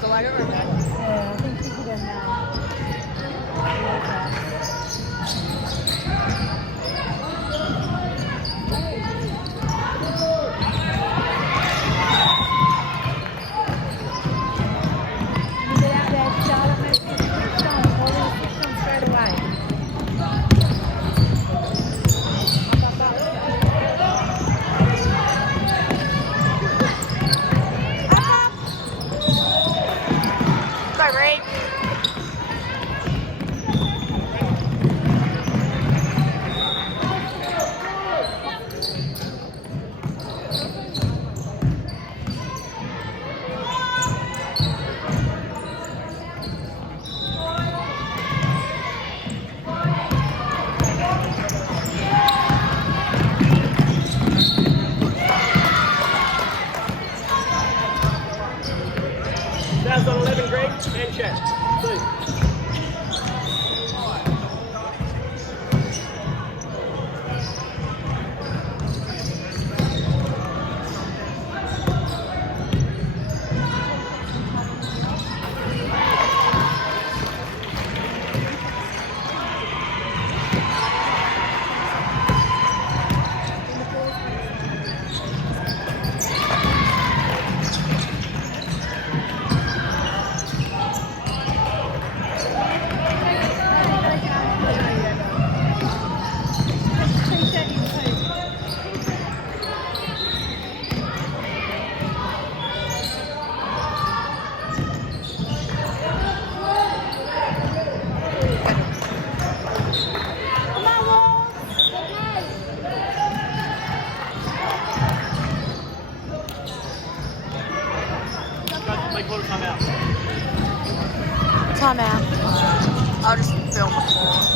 The lighter or red? Yeah, I think you could have That's on 11 grade and check. Please. Time out. I'll just film the floor.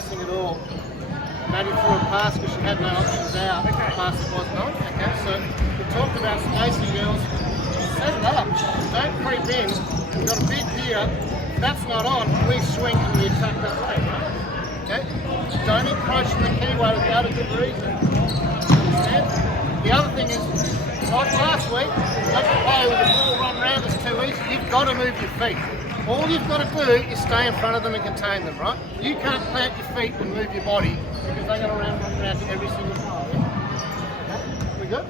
spacing at all. Maddie threw a pass because she had no options out. The pass wasn't on. Okay, so we talked about spacing, girls. Set it up. Don't creep in. We've got a big here. If that's not on, we swing and we attack that way, right? Okay? Don't encroach from the keyway without a good reason. Understand? The other thing is, like last week, don't play with the ball run round us too easy. You've got to move your feet. All you've got to do is stay in front of them and contain them, right? You can't plant your feet and move your body because they're going to run around you every single time. Okay? We good?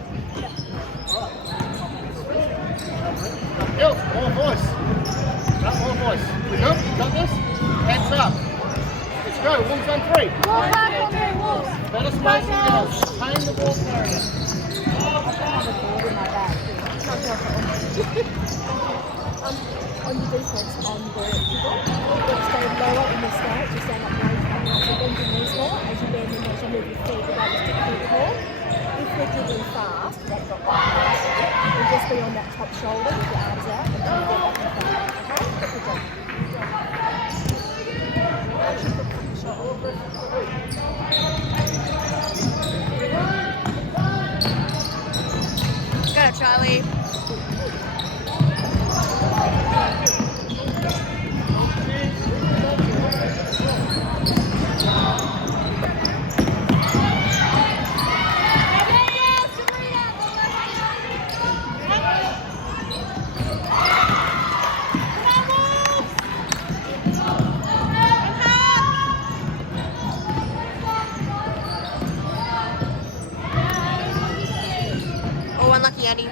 Alright. Girls, more voice. No, more voice. We good? You got this? Hands up. Let's go. Wolves on 3. Wolves back on 3, wolves. Better spacing, girls. Contain the ball carrier. On your defense on the dribble, stay lower in the start, you stand up low, so bend your knees more as you bend and as you move your feet without your stick through the ball. If we're dribbling fast, that's not right, you'll just be on that top shoulder with your arms out and then get back in front. Okay? Good job. Go, Charlie. Oh, unlucky Annie.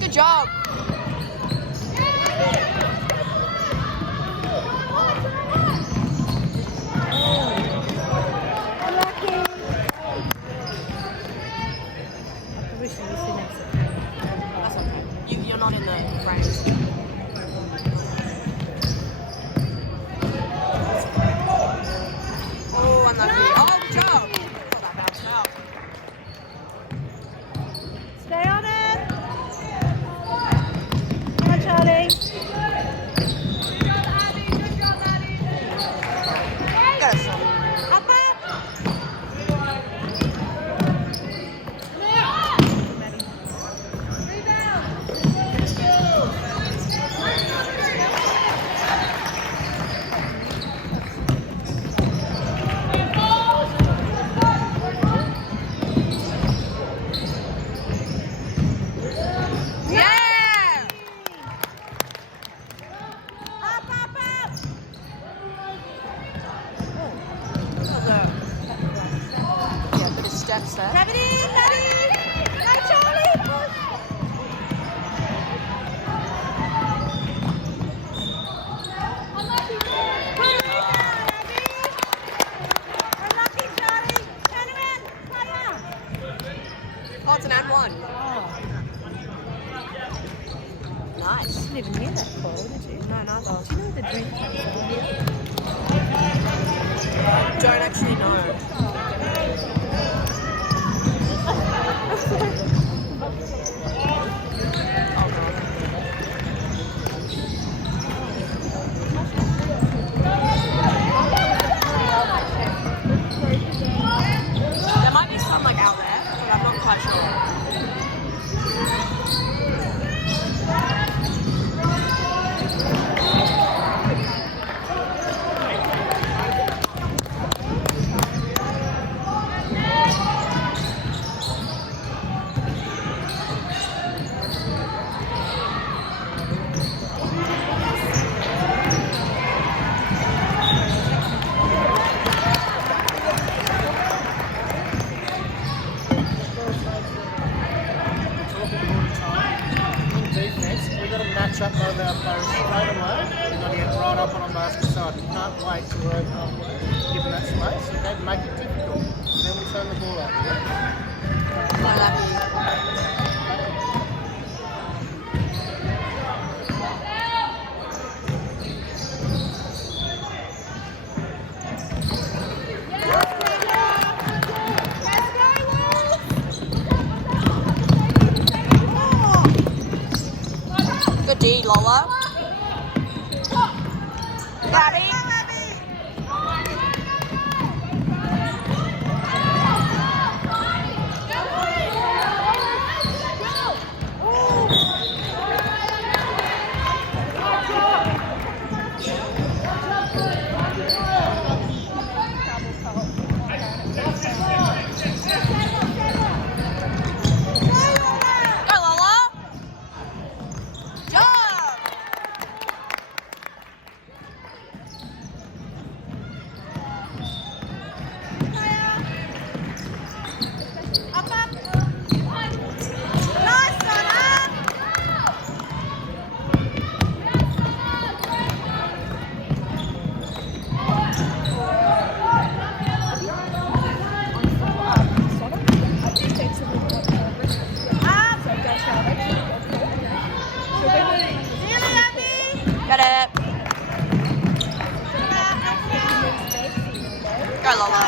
Good job. That's okay. You're not in the frames. Oh, unlucky. Oh, good job. Got that bounced out. Stay on it. Come on, Charlie. Go, son. Up, up. Yeah! Up, up, up. Yeah, a bit of steps there. Have it in, Daddy. Go, Charlie. Push. don't actually know. There might be some like out there, but I'm not quite sure. Match up over our players straight away. We've got to get right up on the basket side. We can't wait to work on giving that space. Okay, make it difficult. Then we turn the ball out. Yeah? My lucky. Good D, Lola. Gabby. Go, Lola. Jump. Got it. Go, Lola.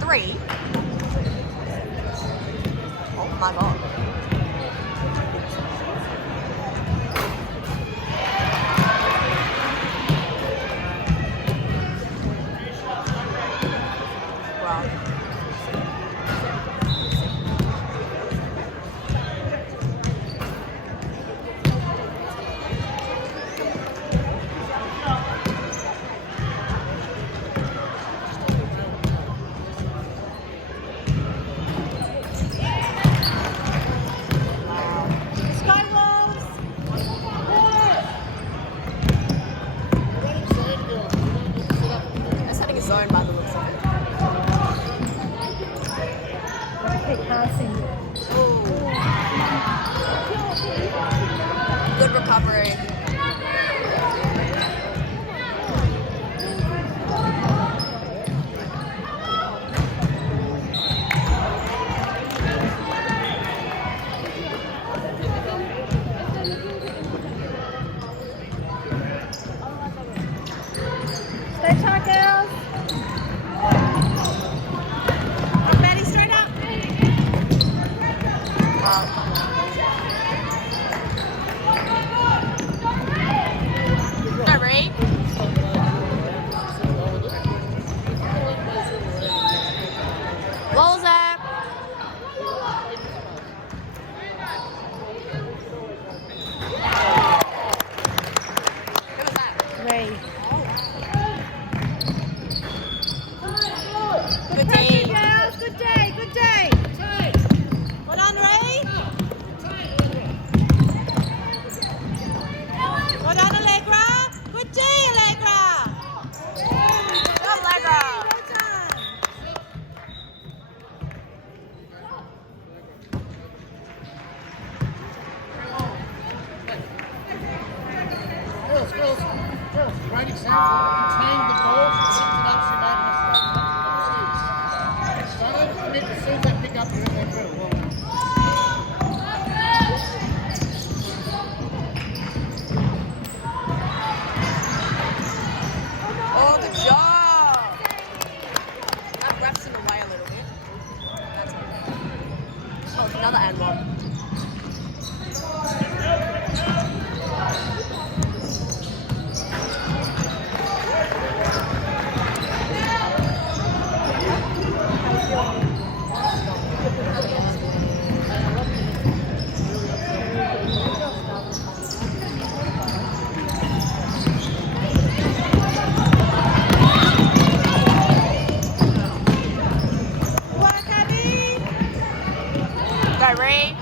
Three. Oh my god. Wow. That's setting a zone by the looks of it. Keep passing. Ooh. Good recovery. Stay tight, girls. Betty, straight up. Wow. great example. Contain the ball, put it to that, she made a mistake. Don't overcommit. As soon as they pick up, you're in there through. Well done. Oh, good job! That refs him away a little bit. That's okay. Oh, it's another and one. Go, Ree.